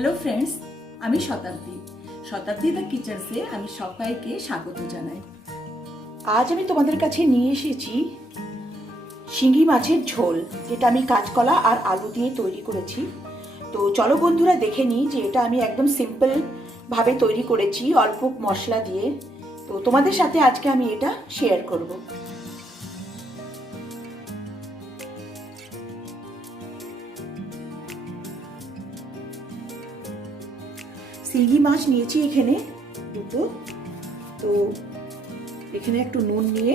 Hello friends, আমি শতাব্দী। শতাব্দী the কিচেন্সে আমি সবাইকে স্বাগত জানাই। আজ আমি তোমাদের কাছে নিয়ে এসেছি শিঙি মাছের ঝোল, যেটা আমি কাঁচকলা আর আলু দিয়ে তৈরি করেছি। তো চলো বন্ধুরা দেখে নিই যে এটা আমি একদম সিম্পল ভাবে তৈরি করেছি, অল্প মশলা দিয়ে। তো তোমাদের সাথে আজকে আমি এটা শেয়ার করব। শিঙি মাছ নিয়েছি এখানে দুটো। তো এখানে একটু নুন নিয়ে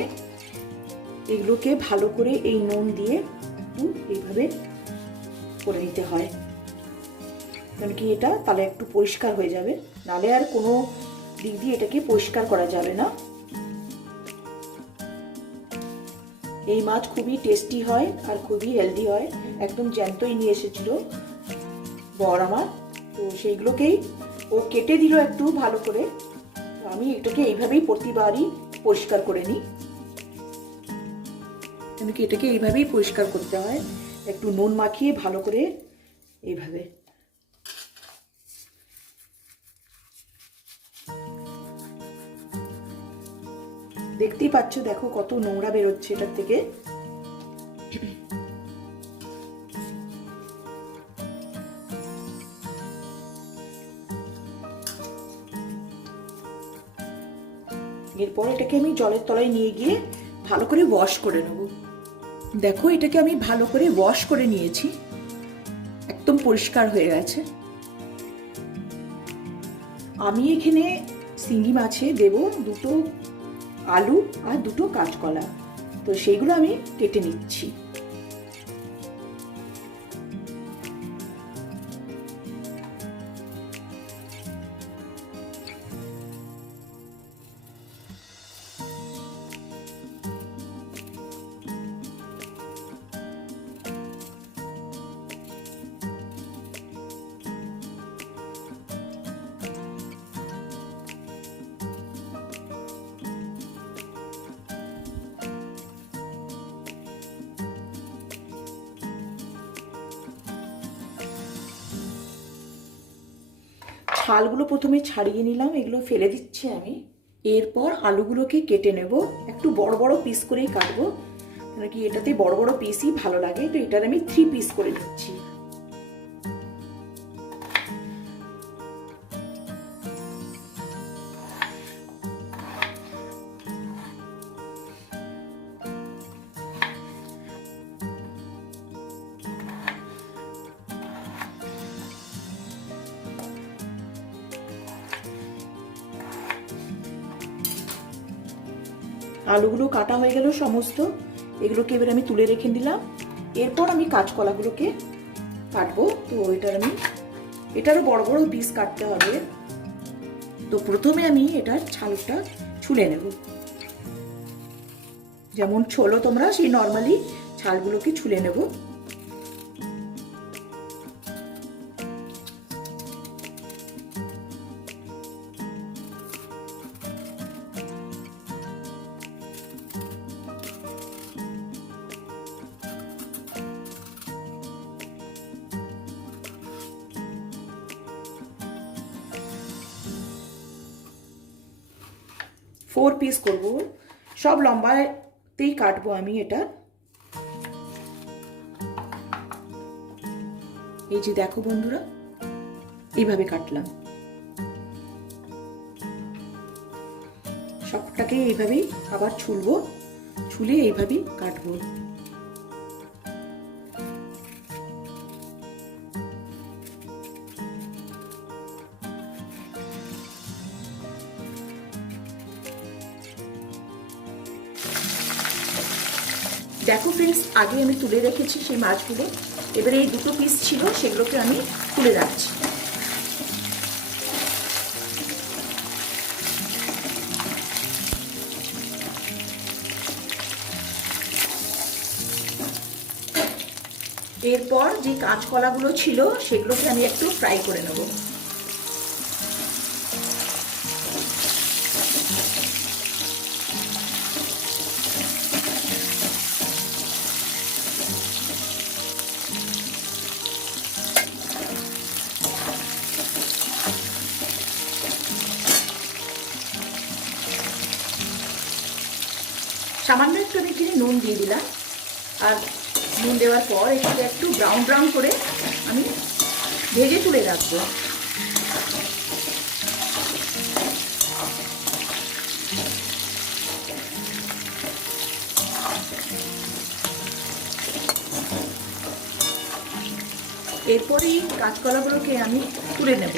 এগুলোকে ভালো করে এই নুন দিয়ে একটু এইভাবে করে নিতে হয়, কারণ কি এটা তাহলে একটু পরিষ্কার হয়ে যাবে, নালে আর কোনো দিক দিয়ে এটাকে পরিষ্কার করা যাবে না। এই মাছ খুবই টেস্টি হয় আর খুবই হেলদি হয়। একদম জ্যান্তই নিয়ে এসেছিল বর আমার, তো সেইগুলোকেই ও কেটে দিল একটু ভালো করে। আমি এটাকে এইভাবেই প্রতিবারই পরিষ্কার করে নিই, কেন কি এটাকে এইভাবেই পরিষ্কার করতে হয়, একটু নুন মাখিয়ে ভালো করে এইভাবে। দেখতেই পাচ্ছ, দেখো কত নোংরা বেরোচ্ছে এটার থেকে। এরপর এটাকে আমি জলের তলায় নিয়ে গিয়ে ভালো করে ওয়াশ করে নেব। দেখো এটাকে আমি ভালো করে ওয়াশ করে নিয়েছি, একদম পরিষ্কার হয়ে গেছে। আমি এখানে শিঙি মাছে দেব দুটো আলু আর দুটো কাঁচকলা, তো সেইগুলো আমি কেটে নিচ্ছি। ছালগুলো প্রথমে ছাড়িয়ে নিলাম, এগুলো ফেলে দিচ্ছি আমি। এরপর আলুগুলোকে কেটে নেব, একটু বড় বড় পিস করেই কাটবো, কেন কি এটাতে বড় বড় পিসই ভালো লাগে। তো এটার আমি 3 পিস করে নিচ্ছি। আলুগুলো কাটা হয়ে গেল সমস্ত, এগুলোকে এবার আমি তুলে রেখে দিলাম। এরপর আমি কাঁচকলাগুলোকে কাটবো। তো এটারও বড় বড় পিস কাটতে হবে। তো প্রথমে আমি এটার ছালটা ছুলে নেব, যেমন ছোলো তোমরা সেই নর্মালি ছালগুলোকে ছুলে নেব। ফোর পিস করব, সব লম্বাতেই কাটবো আমি এটা। এই যে দেখো বন্ধুরা, এইভাবে কাটলাম সবটাকে। এইভাবেই আবার ছুলবো, ছুলে এইভাবেই কাটবো। দেখো ফ্রেন্ডস, আগে আমি তুলে রেখেছি সেই মাছগুলো, এবারে এই দুটো পিস ছিল সেগুলোকে আমি তুলে রাখছি। এরপর যে কাঁচকলাগুলো ছিল সেগুলোকে আমি একটু ফ্রাই করে নেব। সামান্য একটু আমি এখানে নুন দিয়ে দিলাম। আর নুন দেওয়ার পর এটাকে একটু ব্রাউন ব্রাউন করে আমি ভেজে তুলে রাখবো। এরপরেই কাঁচকলাগুলোকে আমি তুলে নেব।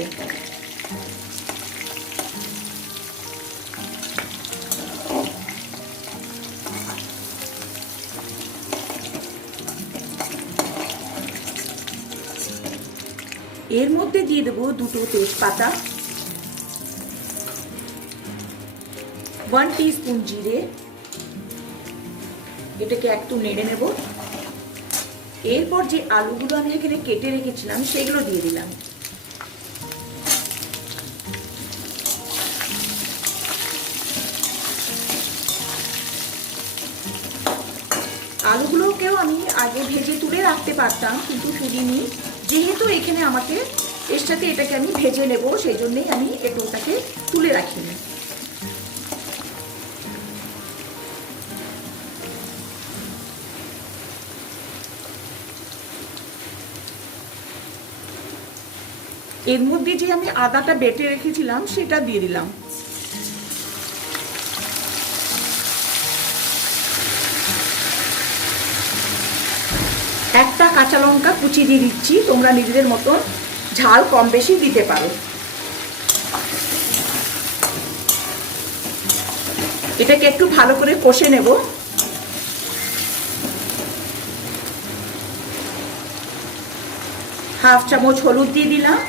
এর মধ্যে দিয়ে দেবো 2 তেজপাতা, 1 টিস্পুন জিরে, এটাকে একটু নেড়ে নেব। এরপর যে আলুগুলো আমি এখানে কেটে রেখেছিলাম সেগুলো দিয়ে দিলাম। আলুগুলোকেও আমি আগে ভেজে তুলে রাখতে পারতাম, কিন্তু তুলিনি। যেহেতু এখানে আমাকে এর সাথে এটাকে আমি ভেজে নেব, সেই জন্যই আমি ওটাকে তুলে রাখিনি। এর মধ্যে যে আমি আদাটা বেটে রেখেছিলাম সেটা দিয়ে দিলাম। একটা কাঁচা লঙ্কা কুচি দিয়ে দিচ্ছি, তোমরা নিজেদের মতন ঝাল কম বেশি দিতে পারো। এটাকে একটু ভালো করে কষে নেব। হাফ চামচ হলুদ দিয়ে দিলাম।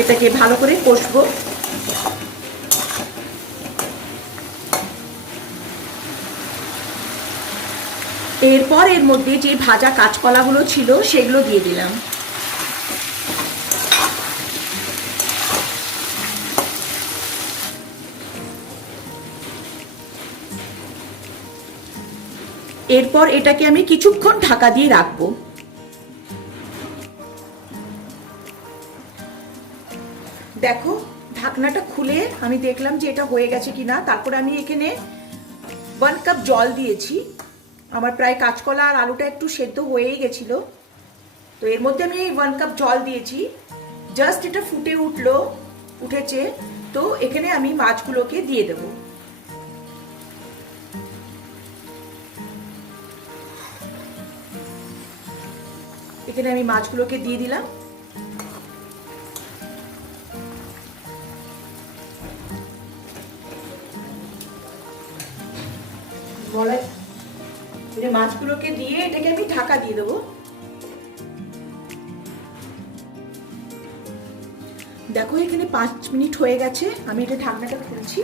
এটাকে ভালো করে কষবো। এরপর এর মধ্যে যে ভাজা কাঁচকলাগুলো ছিল সেগুলো দিয়ে দিলাম। এরপর এটাকে আমি কিছুক্ষণ ঢাকা দিয়ে রাখবো। দেখো, ঢাকনাটা খুলে আমি দেখলাম যে এটা হয়ে গেছে কিনা। তারপরে আমি এখানে 1 কাপ জল দিয়েছি। আমার প্রায় কাঁচকলা আর আলুটা একটু সেদ্ধ হয়েই গেছিল। তো এর মধ্যে আমি 1 কাপ জল দিয়েছি। জাস্ট এটা ফুটে উঠেছে। তো এখানে আমি মাছগুলোকে দিয়ে দেব। এখানে আমি মাছগুলোকে দিয়ে দিলাম। মাছগুলোকে দিয়ে এটাকে আমি ঢাকা দিয়ে দেবো। দেখো, এখানে 5 মিনিট হয়ে গেছে। আমি এটা ঢাকনাটা খুলছি,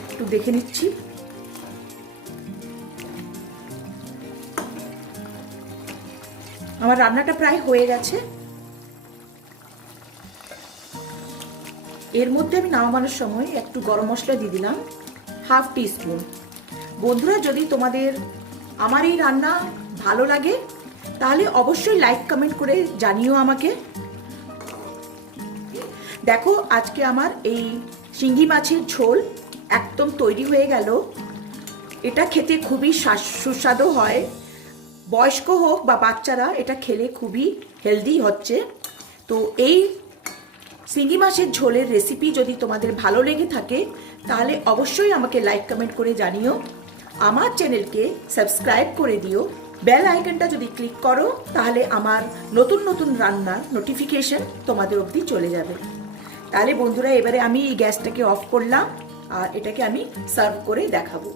একটু দেখে নিচ্ছি। আমার রান্নাটা প্রায় হয়ে গেছে। এর মধ্যে আমি নামানোর সময় একটু গরম মশলা দিয়ে দিলাম, হাফ টিস্পুন। বন্ধুরা, যদি তোমাদের আমার এই রান্না ভালো লাগে তাহলে অবশ্যই লাইক কমেন্ট করে জানিও আমাকে। দেখো, আজকে আমার এই শিঙ্গি মাছের ঝোল একদম তৈরি হয়ে গেল। এটা খেতে খুবই সুস্বাদু হয়। বয়স্ক হোক বা বাচ্চারা এটা খেলে খুবই হেলদি হচ্ছে। তো এই শিঙ্গি মাছের ঝোলের রেসিপি যদি তোমাদের ভালো লেগে থাকে তাহলে অবশ্যই আমাকে লাইক কমেন্ট করে জানিও। আমার চ্যানেলকে সাবস্ক্রাইব করে দিও। বেল আইকনটা যদি ক্লিক করো তাহলে আমার নতুন নতুন রান্নার নোটিফিকেশন তোমাদের অবধি চলে যাবে। তাহলে বন্ধুরা, এবারে আমি এই গ্যাসটাকে অফ করলাম আর এটাকে আমি সার্ভ করে দেখাবো।